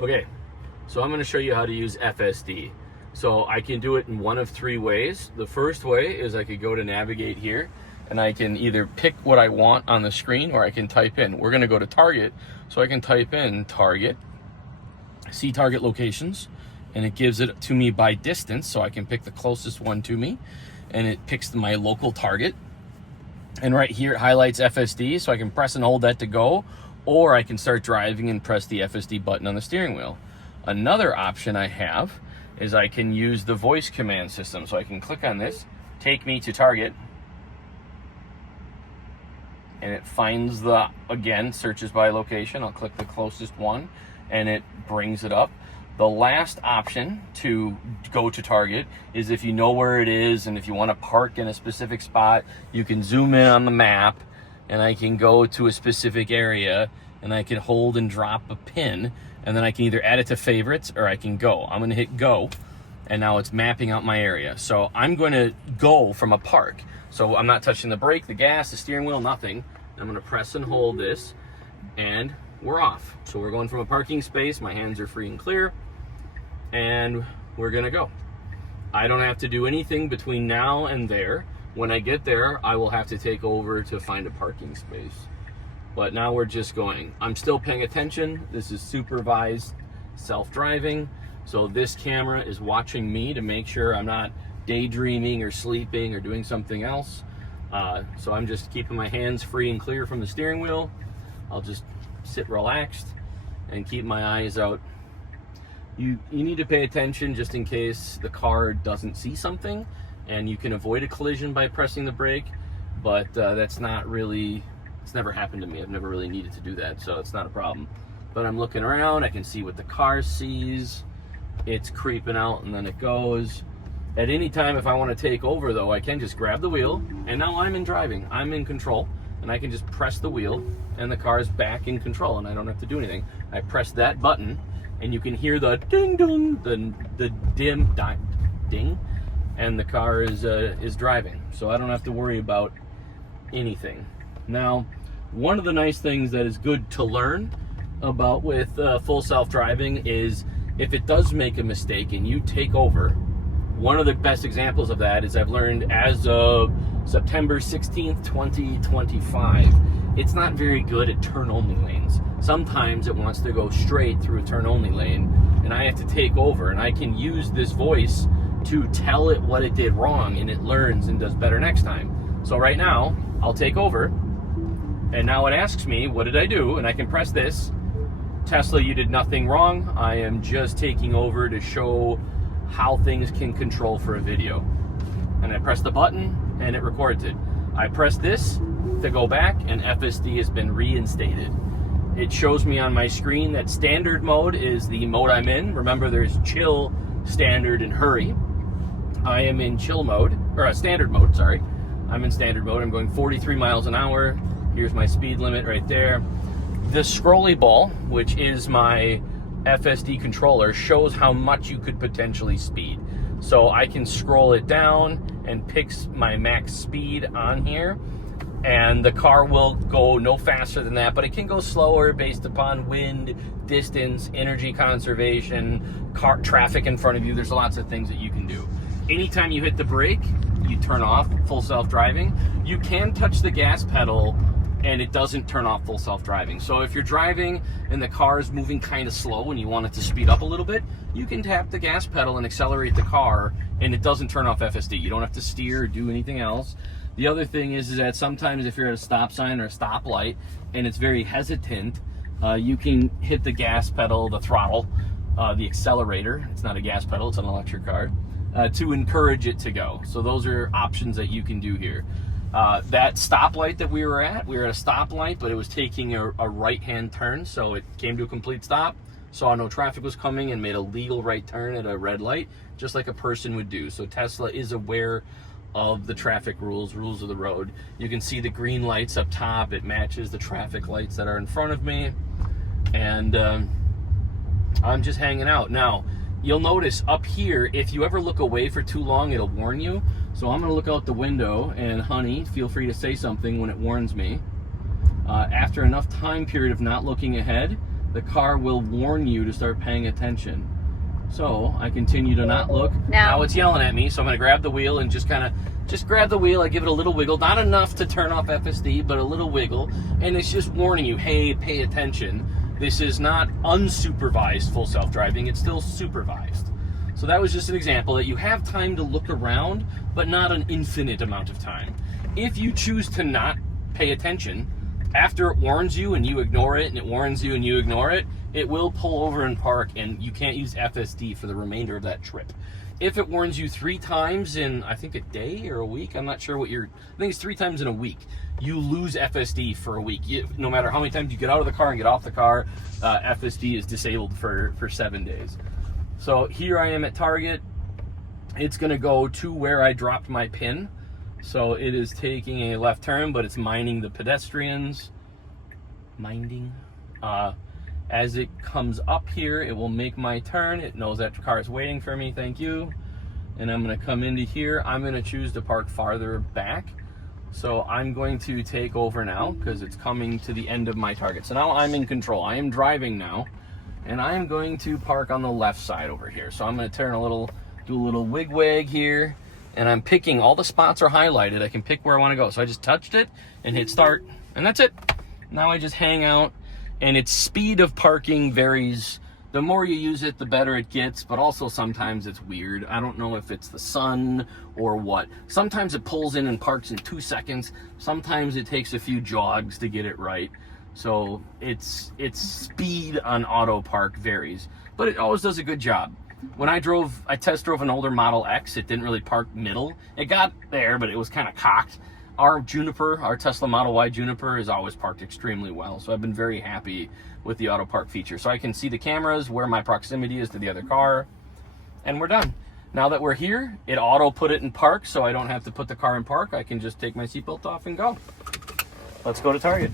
Okay, so I'm going to show you how to use FSD. So I can do it in one of three ways. The first way is I could go to navigate here and I can either pick what I want on the screen or I can type in. We're going to go to target, so I can type in target, see target locations, and it gives it to me by distance, so I can pick the closest one to me, and it picks my local target. And right here it highlights FSD, so I can press and hold that to go, or I can start driving and press the FSD button on the steering wheel. Another option I have is I can use the voice command system. So I can click on this, take me to target, and it finds again, searches by location. I'll click the closest one, and it brings it up. The last option to go to target is if you know where it is, and if you want to park in a specific spot, you can zoom in on the map, and I can go to a specific area, and I can hold and drop a pin, and then I can either add it to favorites or I can go. I'm going to hit go, and now it's mapping out my area. So I'm going to go from a park. So I'm not touching the brake, the gas, the steering wheel, nothing. I'm going to press and hold this, and we're off. So we're going from a parking space. My hands are free and clear, and we're going to go. I don't have to do anything between now and there. When I get there, I will have to take over to find a parking space. But now we're just going. I'm still paying attention. This is supervised self-driving. So this camera is watching me to make sure I'm not daydreaming or sleeping or doing something else. So I'm just keeping my hands free and clear from the steering wheel. I'll just sit relaxed and keep my eyes out. You need to pay attention just in case the car doesn't see something, and you can avoid a collision by pressing the brake, but that's not really, it's never happened to me. I've never really needed to do that, so it's not a problem. But I'm looking around, I can see what the car sees. It's creeping out and then it goes. At any time, if I want to take over though, I can just grab the wheel, and now I'm in driving. I'm in control, and I can just press the wheel and the car is back in control and I don't have to do anything. I press that button and you can hear the ding dong, the dim ding, and the car is driving. So I don't have to worry about anything. Now, one of the nice things that is good to learn about with full self-driving is if it does make a mistake and you take over. One of the best examples of that is I've learned as of September 16th, 2025, it's not very good at turn-only lanes. Sometimes it wants to go straight through a turn-only lane, and I have to take over, and I can use this voice to tell it what it did wrong, and it learns and does better next time. So right now, I'll take over, and now it asks me, what did I do? And I can press this. Tesla, you did nothing wrong. I am just taking over to show how things can control for a video. And I press the button, and it records it. I press this to go back, and FSD has been reinstated. It shows me on my screen that standard mode is the mode I'm in. Remember, there's chill, standard, and hurry. I am in chill mode, or standard mode, sorry. I'm in standard mode. I'm going 43 miles an hour. Here's my speed limit right there. The scrolly ball, which is my FSD controller, shows how much you could potentially speed. So I can scroll it down and pick my max speed on here, and the car will go no faster than that, but it can go slower based upon wind, distance, energy conservation, car traffic in front of you. There's lots of things that you can do. Anytime you hit the brake, you turn off full self-driving. You can touch the gas pedal and it doesn't turn off full self-driving. So if you're driving and the car is moving kind of slow and you want it to speed up a little bit, you can tap the gas pedal and accelerate the car, and it doesn't turn off FSD. You don't have to steer or do anything else. The other thing is that sometimes if you're at a stop sign or a stoplight and it's very hesitant, you can hit the gas pedal, the throttle, the accelerator. It's not a gas pedal, it's an electric car, to encourage it to go. So those are options that you can do here. That stoplight that we were at a stoplight, but it was taking a right-hand turn, so it came to a complete stop, saw no traffic was coming, and made a legal right turn at a red light, just like a person would do. So Tesla is aware of the traffic rules of the road. You can see the green lights up top. It matches the traffic lights that are in front of me, and I'm just hanging out. Now, you'll notice up here, if you ever look away for too long, it'll warn you. So I'm gonna look out the window, and honey, feel free to say something when it warns me. After enough time period of not looking ahead, the car will warn you to start paying attention. So I continue to not look. Now it's yelling at me, so I'm going to grab the wheel and just grab the wheel. I give it a little wiggle, not enough to turn off FSD, but a little wiggle, and it's just warning you, hey, pay attention. This is not unsupervised full self-driving, it's still supervised. So that was just an example that you have time to look around, but not an infinite amount of time. If you choose to not pay attention, after it warns you and you ignore it, and it warns you and you ignore it, it will pull over and park, and you can't use FSD for the remainder of that trip. If it warns you 3 times in, I think, a day or a week, I'm not sure what I think it's 3 times in a week, you lose FSD for a week. No matter how many times you get out of the car and get off the car, FSD is disabled for 7 days. So here I am at Target. It's gonna go to where I dropped my pin. So it is taking a left turn, but it's minding the pedestrians. As it comes up here, it will make my turn. It knows that the car is waiting for me, thank you. And I'm gonna come into here. I'm gonna choose to park farther back. So I'm going to take over now because it's coming to the end of my target. So now I'm in control. I am driving now, and I am going to park on the left side over here. So I'm gonna do a little wig here, and I'm picking, all the spots are highlighted. I can pick where I wanna go. So I just touched it and hit start, and that's it. Now I just hang out, and its speed of parking varies. The more you use it, the better it gets, but also sometimes it's weird. I don't know if it's the sun or what. Sometimes it pulls in and parks in 2 seconds. Sometimes it takes a few jogs to get it right. So its speed on auto park varies, but it always does a good job. When I test drove an older Model X, it didn't really park middle. It got there, but it was kind of cocked. Our Juniper, our Tesla Model Y Juniper, is always parked extremely well. So I've been very happy with the auto park feature. So I can see the cameras, where my proximity is to the other car, and we're done. Now that we're here, it auto put it in park, so I don't have to put the car in park. I can just take my seatbelt off and go. Let's go to Target.